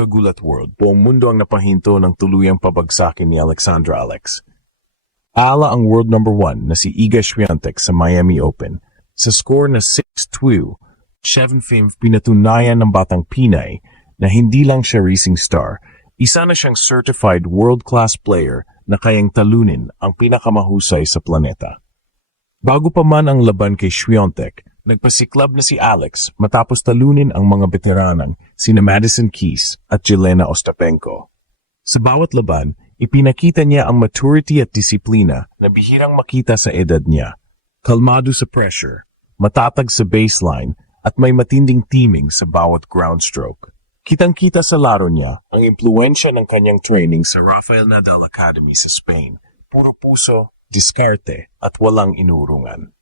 Kagulat World, buong mundo ang napahinto ng tuluyang pabagsakin ni Alexandra Alex. Ala ang world number 1 na si Iga Swiatek sa Miami Open. Sa score na 6-2, 7-5 pinatunayan ng batang Pinay na hindi lang siya racing star, isa na siyang certified world-class player na kayang talunin ang pinakamahusay sa planeta. Bago pa man ang laban kay Swiatek, nagpasiklab na si Alex matapos talunin ang mga veteranang sina Madison Keys at Jelena Ostapenko. Sa bawat laban, ipinakita niya ang maturity at disiplina na bihirang makita sa edad niya. Kalmado sa pressure, matatag sa baseline at may matinding teaming sa bawat ground stroke. Kitang-kita sa laro niya ang impluensya ng kanyang training sa Rafael Nadal Academy sa Spain. Puro puso, diskarte at walang inurungan.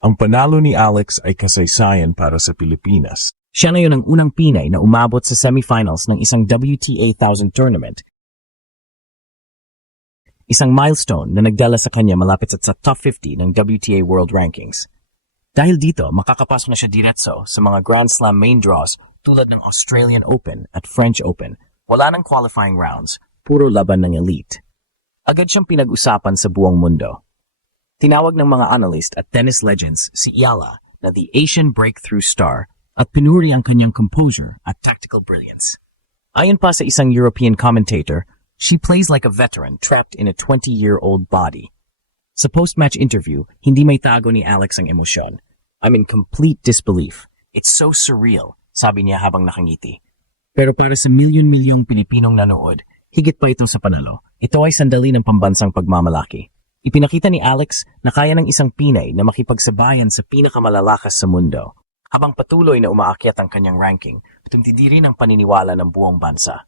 Ang panalo ni Alex ay kasaysayan para sa Pilipinas. Siya ngayon ang unang Pinay na umabot sa semifinals ng isang WTA 1000 tournament. Isang milestone na nagdala sa kanya malapit sa top 50 ng WTA World Rankings. Dahil dito, makakapasok na siya diretso sa mga Grand Slam main draws tulad ng Australian Open at French Open. Wala nang qualifying rounds, puro laban ng elite. Agad siyang pinag-usapan sa buong mundo. Tinawag ng mga analyst at tennis legends si Iala na the Asian breakthrough star at pinuri ang kanyang composure at tactical brilliance. Ayon pa sa isang European commentator, she plays like a veteran trapped in a 20-year-old body. Sa post-match interview, hindi may tago ni Alex ang emosyon. I'm in complete disbelief. It's so surreal, sabi niya habang nakangiti. Pero para sa milyon-milyong Pilipinong nanood, higit pa ito sa panalo. Ito ay sandali ng pambansang pagmamalaki. Ipinakita ni Alex na kaya ng isang Pinay na makipagsabayan sa pinakamalalakas sa mundo. Habang patuloy na umaakyat ang kanyang ranking, patintindi rin ang paniniwala ng buong bansa.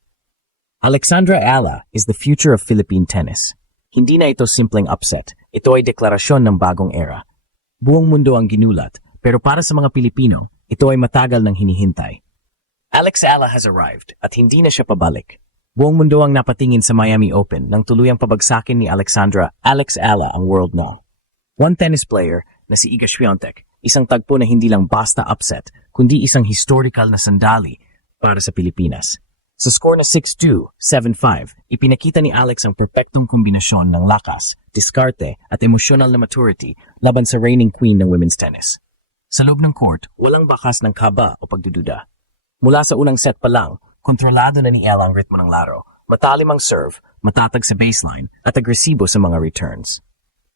Alexandra Ala is the future of Philippine tennis. Hindi na ito simpleng upset. Ito ay deklarasyon ng bagong era. Buong mundo ang ginulat, pero para sa mga Pilipino, ito ay matagal ng hinihintay. Alex Ala has arrived at hindi na siya pabalik. Buong mundo ang napatingin sa Miami Open nang tuluyang pabagsakin ni Alexandra Alex Ala ang world na. One tennis player na si Iga Swiatek, isang tagpo na hindi lang basta upset, kundi isang historical na sandali para sa Pilipinas. Sa score na 6-2, 7-5, ipinakita ni Alex ang perpektong kombinasyon ng lakas, diskarte at emosyonal na maturity laban sa reigning queen ng women's tennis. Sa loob ng court, walang bakas ng kaba o pagdududa. Mula sa unang set pa lang, kontrolado na ni Ella ang ritmo ng laro, matalim ang serve, matatag sa baseline, at agresibo sa mga returns.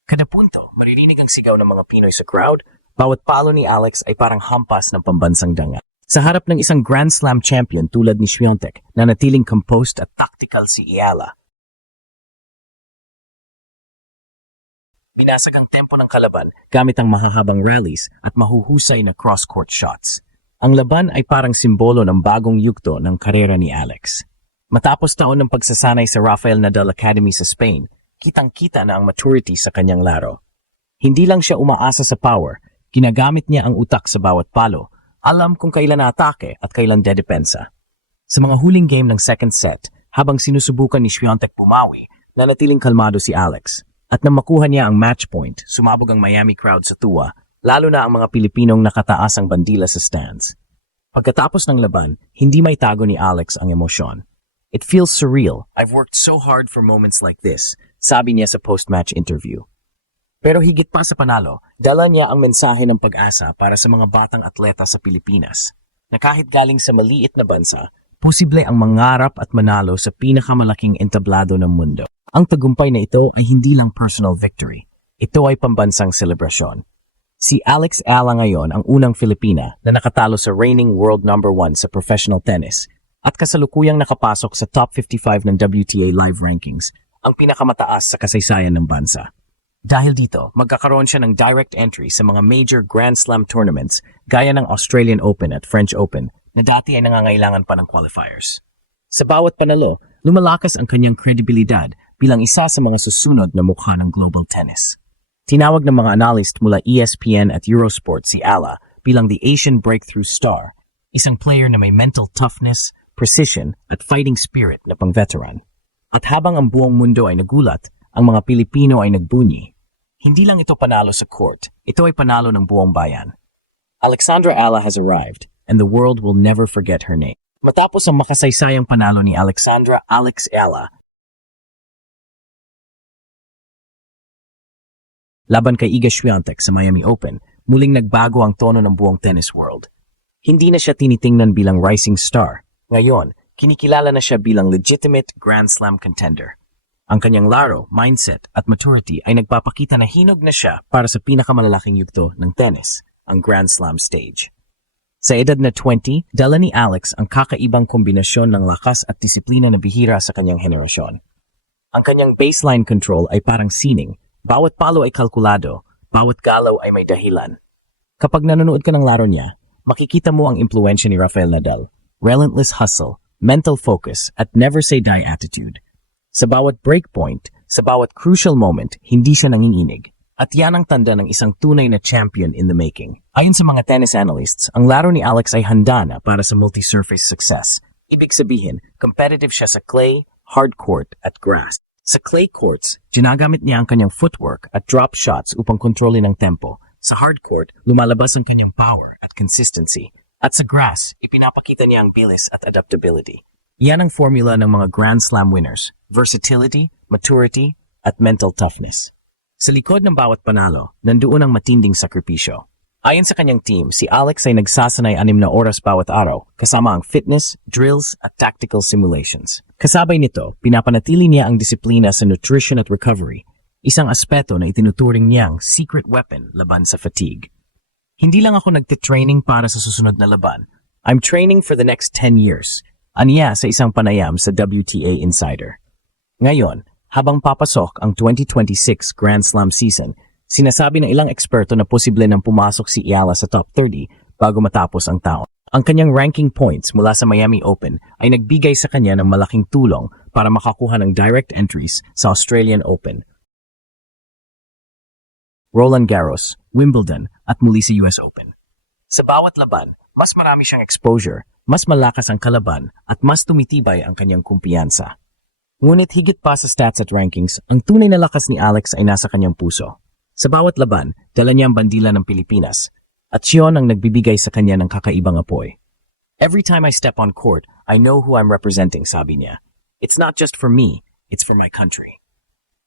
Kada punto, maririnig ang sigaw ng mga Pinoy sa crowd, bawat palo ni Alex ay parang hampas ng pambansang danga. Sa harap ng isang Grand Slam champion tulad ni Swiatek, na natiling composed at tactical si Iala. Binasag ang tempo ng kalaban gamit ang mahahabang rallies at mahuhusay na cross-court shots. Ang laban ay parang simbolo ng bagong yugto ng karera ni Alex. Matapos taon ng pagsasanay sa Rafael Nadal Academy sa Spain, kitang-kita na ang maturity sa kanyang laro. Hindi lang siya umaasa sa power, ginagamit niya ang utak sa bawat palo, alam kung kailan na-atake at kailan dedepensa. Sa mga huling game ng second set, habang sinusubukan ni Swiatek pumawi, nanatiling kalmado si Alex. At nang makuha niya ang match point, sumabog ang Miami crowd sa tuwa, lalo na ang mga Pilipinong nakataas ang bandila sa stands. Pagkatapos ng laban, hindi may tago ni Alex ang emosyon. It feels surreal. I've worked so hard for moments like this, sabi niya sa post-match interview. Pero higit pa sa panalo, dala niya ang mensahe ng pag-asa para sa mga batang atleta sa Pilipinas, na kahit galing sa maliit na bansa, posible ang mangarap at manalo sa pinakamalaking entablado ng mundo. Ang tagumpay na ito ay hindi lang personal victory. Ito ay pambansang selebrasyon. Si Alex Ala ngayon ang unang Filipina na nakatalo sa reigning world number 1 sa professional tennis at kasalukuyang nakapasok sa top 55 ng WTA live rankings, ang pinakamataas sa kasaysayan ng bansa. Dahil dito, magkakaroon siya ng direct entry sa mga major Grand Slam tournaments gaya ng Australian Open at French Open na dati ay nangangailangan pa ng qualifiers. Sa bawat panalo, lumalakas ang kanyang kredibilidad bilang isa sa mga susunod na mukha ng global tennis. Tinawag ng mga analyst mula ESPN at Eurosport si Ala bilang the Asian breakthrough star, isang player na may mental toughness, precision at fighting spirit na pang-veteran. At habang ang buong mundo ay nagulat, ang mga Pilipino ay nagbunyi. Hindi lang ito panalo sa court, ito ay panalo ng buong bayan. Alexandra Ala has arrived, and the world will never forget her name. Matapos ang makasaysayang panalo ni Alexandra "Alex" Ella laban kay Iga Swiatek sa Miami Open, muling nagbago ang tono ng buong tennis world. Hindi na siya tinitingnan bilang rising star. Ngayon, kinikilala na siya bilang legitimate Grand Slam contender. Ang kanyang laro, mindset at maturity ay nagpapakita na hinog na siya para sa pinakamalalaking yugto ng tennis, ang Grand Slam stage. Sa edad na 20, dala ni Alex ang kakaibang kombinasyon ng lakas at disiplina na bihira sa kanyang henerasyon. Ang kanyang baseline control ay parang sining. Bawat palo ay kalkulado, bawat galaw ay may dahilan. Kapag nanonood ka ng laro niya, makikita mo ang impluensya ni Rafael Nadal, relentless hustle, mental focus, at never-say-die attitude. Sa bawat breakpoint, sa bawat crucial moment, hindi siya nanginginig. At yan ang tanda ng isang tunay na champion in the making. Ayon sa mga tennis analysts, ang laro ni Alex ay handa na para sa multi-surface success. Ibig sabihin, competitive siya sa clay, hard court, at grass. Sa clay courts, ginagamit niya ang kanyang footwork at drop shots upang kontrolin ang tempo. Sa hard court, lumalabas ang kanyang power at consistency. At sa grass, ipinapakita niya ang bilis at adaptability. Yan ang formula ng mga Grand Slam winners: versatility, maturity, at mental toughness. Sa likod ng bawat panalo, nandoon ang matinding sakripisyo. Ayon sa kanyang team, si Alex ay nagsasanay 6 na oras bawat araw, kasama ang fitness, drills, at tactical simulations. Kasabay nito, pinapanatili niya ang disiplina sa nutrition at recovery, isang aspeto na itinuturing niyang secret weapon laban sa fatigue. Hindi lang ako nagtitraining para sa susunod na laban. I'm training for the next 10 years. Aniya sa isang panayam sa WTA Insider. Ngayon, habang papasok ang 2026 Grand Slam season, sinasabi ng ilang eksperto na posible nang pumasok si Iala sa top 30 bago matapos ang taon. Ang kanyang ranking points mula sa Miami Open ay nagbigay sa kanya ng malaking tulong para makakuha ng direct entries sa Australian Open, Roland Garros, Wimbledon at muli sa US Open. Sa bawat laban, mas marami siyang exposure, mas malakas ang kalaban at mas tumitibay ang kanyang kumpiyansa. Ngunit higit pa sa stats at rankings, ang tunay na lakas ni Alex ay nasa kanyang puso. Sa bawat laban, dala niya ang bandila ng Pilipinas, at siyon ang nagbibigay sa kanya ng kakaibang apoy. Every time I step on court, I know who I'm representing, sabi niya. It's not just for me, it's for my country.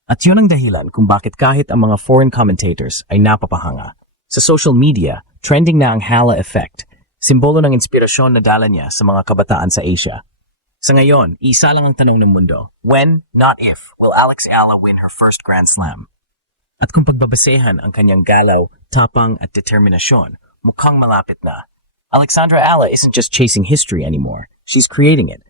At yun ang dahilan kung bakit kahit ang mga foreign commentators ay napapahanga. Sa social media, trending na ang Hala effect, simbolo ng inspirasyon na dala niya sa mga kabataan sa Asia. Sa ngayon, isa lang ang tanong ng mundo: when, not if, will Alex Hala win her first Grand Slam? At kung pagbabasehan ang kanyang galaw, tapang at determinasyon, mukhang malapit na. Alexandra Ella isn't just chasing history anymore. She's creating it.